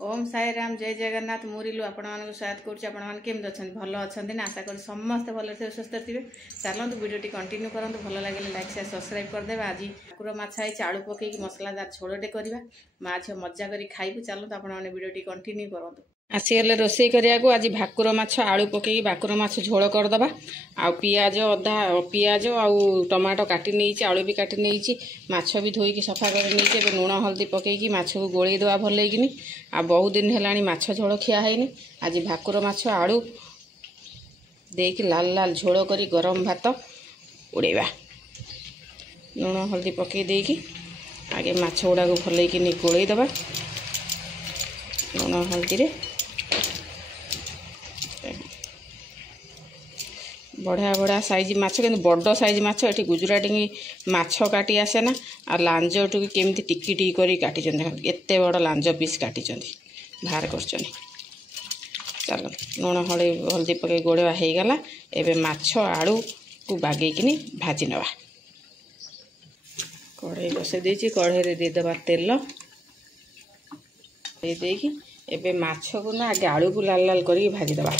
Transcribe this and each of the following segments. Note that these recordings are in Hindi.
ओम साई राम जय जगन्नाथ मुरिलु आपण मानक स्वागत करुच्ची। आपण मैंने केमती अच्छा भल अच्छा ना आशा करी समस्ते भल थे सुस्थ थे। चलतु वीडियो कंटिन्यू करूँ भल लगे लाइक शेयर सब्सक्राइब करदे। आज भाकुर माछ आई आलू पकईकि मसलादार झोलटे करवा माँ झील मजा कर खाइबू। चलतु आपण मैंने वीडियो कंटिन्यू करूँ। आसीगले रोसई करिया आज भाकुर माछ आलू पकईकि भाकुर माछ झोल करदबा। आ पियाज अदा पियाज आउ टमाटो काटी नहीं आलू भी काटी नहीं माछ भी धोईकी सफा कर नहीं लुण हल्दी पकईकि माछ को गोलई देवा भल लेकिन आ बहुत दिन है माछ झोल खिया है। आज भाकुर माछ आलू देकी लाल लाल झोल करी गरम भात उड़ेबा। लुण हल्दी पकई देकी आगे माछ गुड़ा को भल गोलई देवा लुण हल्दी रे। बढ़िया बढ़िया साइज माछ कि बड़ साइज माछ ये गुजराती माछ काटी आसे ना। आ लांज टू केमी टिकी टिकी कर काटी एत बड़ लांज पीस काटी बाहर कर। चलो लुण हल्दी पकई गोड़ेवा हो गला। एबे माछ आलू को बागेकिनी भाजी नवा। कढ़ई बसई देछि कढ़ई देदेबा तेल देकी एबे माछ को ना आगे आलू को लाल लाल करी भाजी दबा।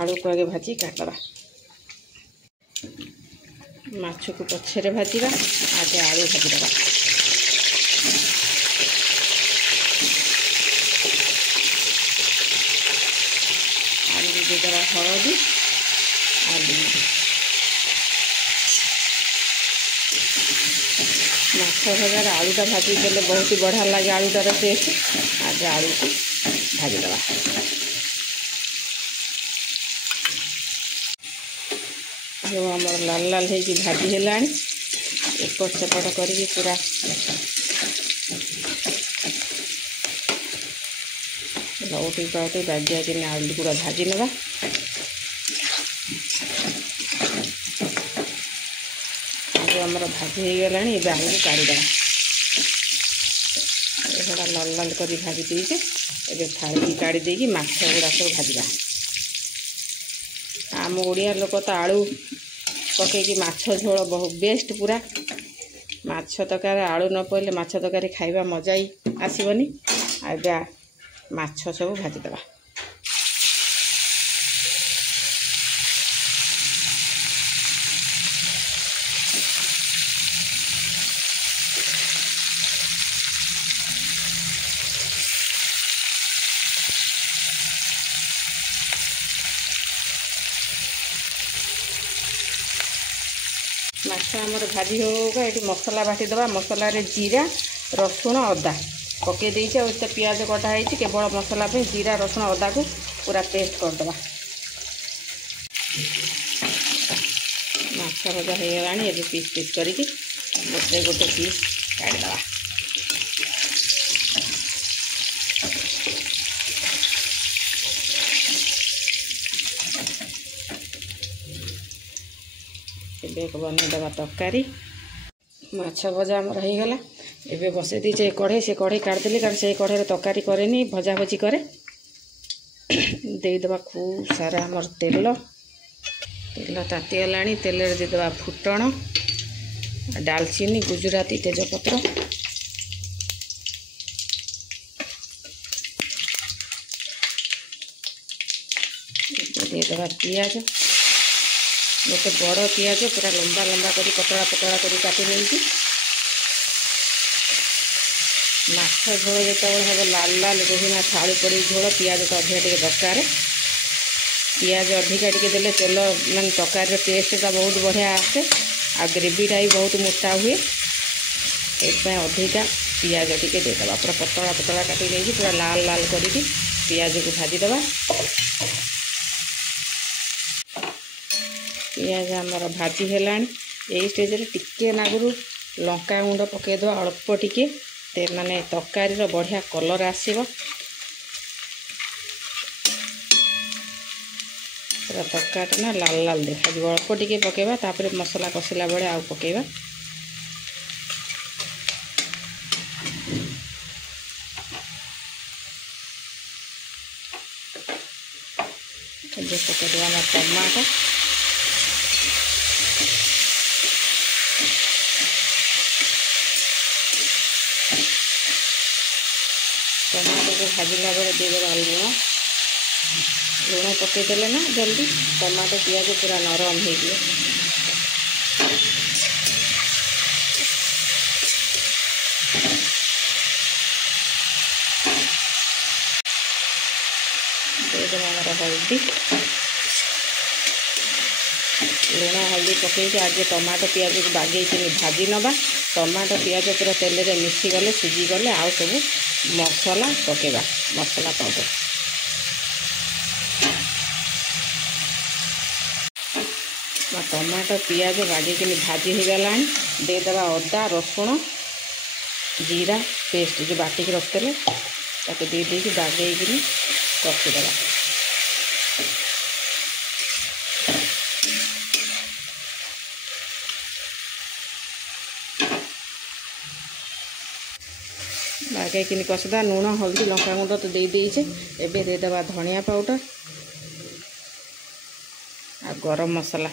आलू को आगे भाजी काटदबा। माछ को पछरे भाजीबा आगे आलू भाजीदबा। आलू देदेबा हलदी आलू माछ भजार आलूटा भाजी देले बहुत ही बढ़िया लगे। आलूटार टेस्ट आगे आलू को भाजीदबा। जो आम लाल लाल हो भाजी है एपट सेपट कर पूरा लौटी पाउटी बाजिया कि आलू पूरा भाजी नवा। आम भाजी हो गला ये आलू को काढ़ीदे एटा लाल लाल कर भाजी देचे। ए थाली काढ़ी देकी माछ गुड़ा सब भाजवा। आम ओडिया लोक तो आलू पकईकि माछ झोल बहुत बेस्ट पूरा। माछ तकार आलू न पड़े माछ तकारी खाइबा मजा ही आसबनी। आ माछ सब भाजीदबा। माछ आमर भाजी होगा ये मसला बाटिदबा। मसला रे जीरा रसुण अदा पकई देचे और इतना पियाज कटाई केवल मसला पे जीरा रसुण अदा को पूरा पेस्ट करदबा। माछ भजा हो गला ये पीस पीस करके गोटे गोटे पीस काढ़ीदबा। बनईदबा तरकारी माछ भजा आमर हो गला। एबे बसई दीचे कढ़ई से कढ़ई काटदेली कारण से कढ़ई तरकारी कैनि भजा भजी करे। देदेबा खूब सारा आमर तेल तेल तातीगला। तेल देदेबा फुटण डालचीनी गुजराती तेजपत्र देदेबा पियाज गोटे बड़ पियाज पूरा लंबा लंबा कर पतला पतला कर काटी नहीं। माछ झोल जो हम लाल लाल रोही माछ आलू पड़ी झोल पियाज तो अधिका टे दरकार। पियाज अधिका टे देले तेल मान तरकारी टेस्टा बहुत बढ़िया आसे। आ ग्रेवीटा भी बहुत मोटा हुए ये अधिका पियाज टे देदेबा। पूरा पतला पतला काटी नहीं पूरा लाल लाल करके पियाज को भाजीदबा। पियाज आमर भाजी है यही स्टेज टिके नागुरु लंका गुंड पकईद अल्प टिके माने तरकारी बढ़िया कलर आसब। पूरा तरकारी ना लाल लाल देखा अल्प टिके पकेबा। तापर मसला कषिला बेले आउ पकेबा। पकईदेवा टमाटो टमाटो को भाजला बेले देदेबा लुण लुण पकईदेले ना जल्दी टमाटो पियाज पूरा नरम हो देदेबा हमारा हल्दी लुण हल्दी पकईकि आगे टमाटो पियाज को बागेई भाजी नवा टमाटो पियाज पूरा तेल में मिसीगले सीझीगले आउ सब मसला पकेबा मसला पाउडर टमाटो पियाज बागेकि भाजी हो गला देदेबा अदा रसुण जीरा पेस्ट जो बाटिक रखते ताको दे देकी बागेकि कषिदेवा बागेकि कषिदा लुण हल्दी लंका गुंड तो दे देचे एबे देदेबा धनिया पाउडर आ गरम मसला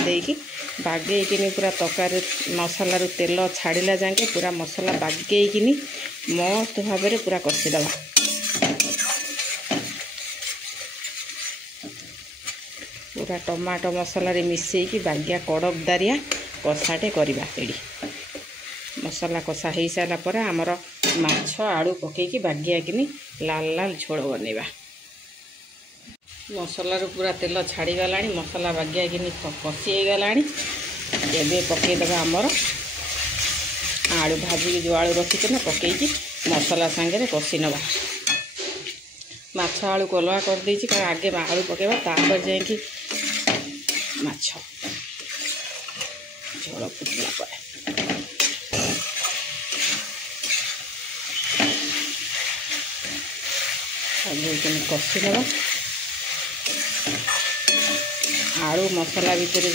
देकी बागेकि पूरा तकारी मसलार तेल छाड़िला जाके पूरा मसला बागेकि मस्त भाव में पूरा कषिदेवा पूरा टमाटो मसला मिसेकी बागिया कड़क दारिया कषाटे करवा एडी मसला कषा हो सारा पर आमर माछ आलू पकईकि बागियाकिनी लाल लाल झोल बनवा मसलार पूरा तेल छाड़ीगला मसला बागियाकिनी कषि गला एबे पकईदेवा आमर आलू भाजी जो आलू रखी ना पकईकि मसला सांगे कषि नवा माछ आलू को अलग कर देछि कारण आगे आलू पकेबा तापर जाइकि माछ झोल फुटला पर कषि नवा आलू मसला भितर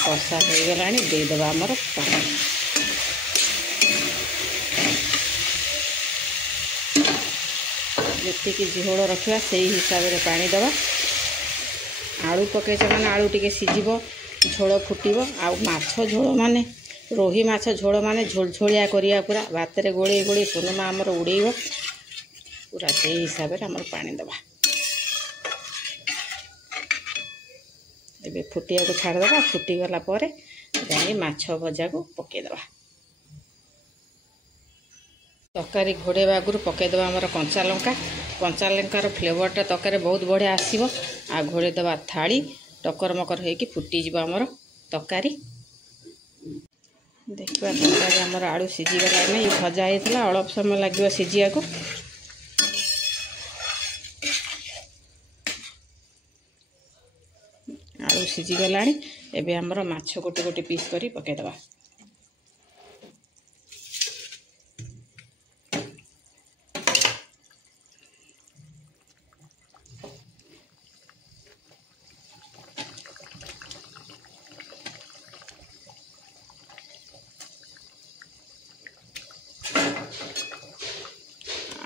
कषा हो गला देदेबा आमर पानी जी झोल रखा से हिसाब से पानी दवा आलू पकईचे मैंने आलू टे सीझब झोल फुटब आछ झोल माने रोही माछ झोल माने झोलझोलिया करिया पूरा भात रे गोले गोले सोनमा आमर उड़ेब पूरा से हिसाब से आमर पानी दवा एबे फुटिया को छाड़देवा फुटीगला पर जाई माछ भजा को पकईदेवा तकारी घोड़ेवा आगुरी पकईदेवा आमर कंचा लंकार फ्लेवरटा तकारी बहुत बढ़िया आसब आ घोड़ेदेवा थाली टकर मकर होगी फुटीज आमर तकारी देखा तकारी आमर आलू सीझीगला ना ये भजा होता अल्प समय लगे सीझिया को आलू सीझीगला एबे आमर माछ गोटे गोटे पीस करी पकईदेवा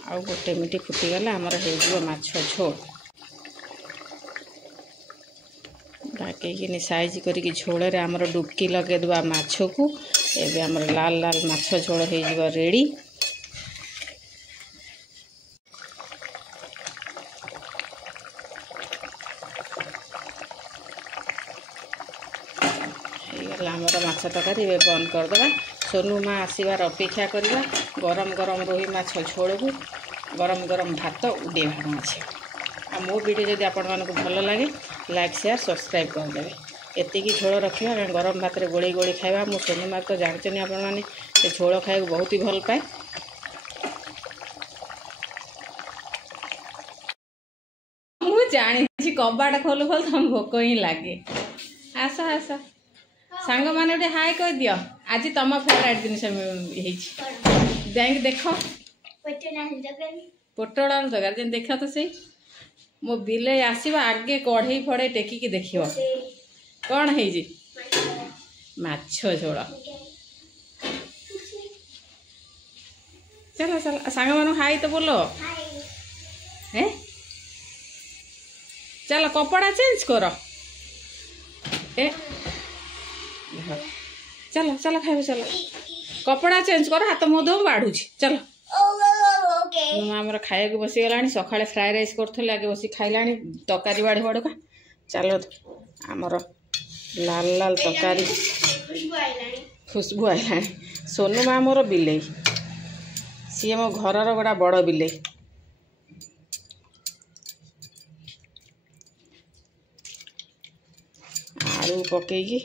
आउ गोटे मिनिट फुटीगला आमर हो माछ झोल बाकी साइज करी झोल आमर डुबकी लगेदेवा माछ को एबे आमर लाल लाल माछ झोल हो रेडी आमर माछ तकारी बंद करदेवा सोनू माँ आसबार अपेक्षा करवा गरम गरम रोही माछ झोल को गरम गरम भात उड़ेबार अच्छे आ मो वीडियो जदि आपण मानक भल लगे लाइक शेयर सब्सक्राइब करदेवे एतिकी झोल रखा गरम भात में गोले गोले खावा मो सोनू माँ तो जानते आपण मैंने से झोल खाया बहुत ही भल पाए मु जानी कबाड़ खोलू खोल तुम भोक ही लगे आस आस सांग मैंने गोटे हाय कह दियो आज तुम फेवरेट जिन जाइक देख पोटल आलू तरकारी जेन देख तो सही मो बिले आसवा आगे कढ़ई फड़े टेकिकी देख कौन है माछ झोल चलो चलो सांग मान हाय तो बोलो है चल कपड़ा चेंज कर ए चल चल खाइब चल कपड़ा चेंज कर हाथ मुँह दो बाढ़ू चल आमर खाया बसीगला सका फ्राए राइस कर आगे बस खाइला तरकारी बाड़ी बड़का चलो आमर लाल लाल तरकारी खुशबू आईला सोनू माँ मोर बिले सी मो घर गोटा बड़ बिले आलू पकईकी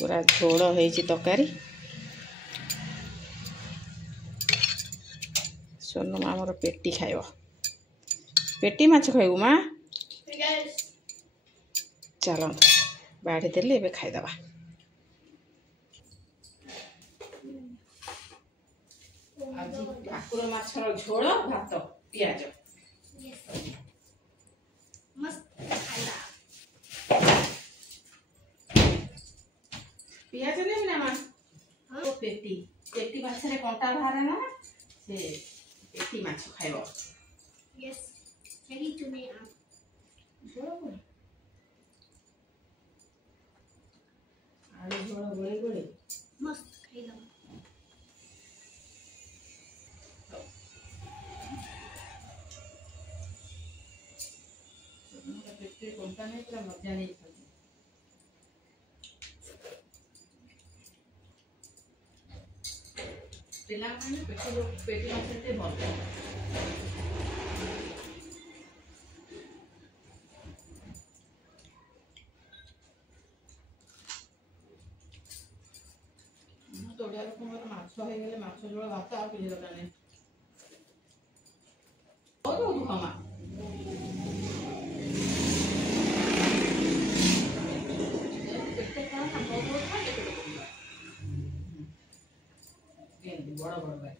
पूरा झोल हो तरकारी सोनू माँ मोर पेटी खाइब पेटी माछ खाइबू माँ चलो बाढ़ी देली एबे खाइदबा आज ठाकुर माछर झोल भात पियाज पियाज नहीं ना माँ पेटी पेटी माछ रे कंटा बाहर ना से पेटी माछ खाइब यस रेडी टू मे आलू झोल गोळे गोळे मस्त खाइदम पेटी कंटा नहीं पूरा मजा नहीं पिला माने पेटी माछते भल तोड़िया लोक माछ हो गले माछ झोल भात आ किसी दरकार नहीं खमा बड़ा बड़ा बैग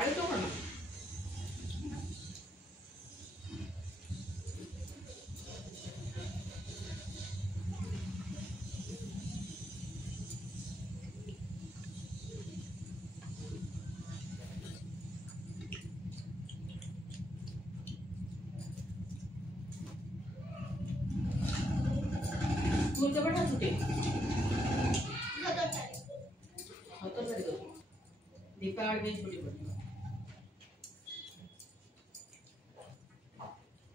आलू तो करना स्कूल के बेटा छुट्टी 17 तारीख दीपावली दिन छुट्टी पड़ी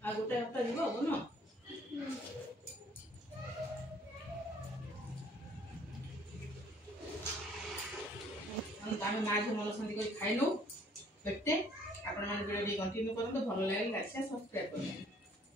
आ गोटे हफ्ता जीव न माँ झी मन शांति कर खाई नो पेटे आपण मैंने वीडियो कंटिन्यू करते भल लगे लाइक सब्सक्राइब कर।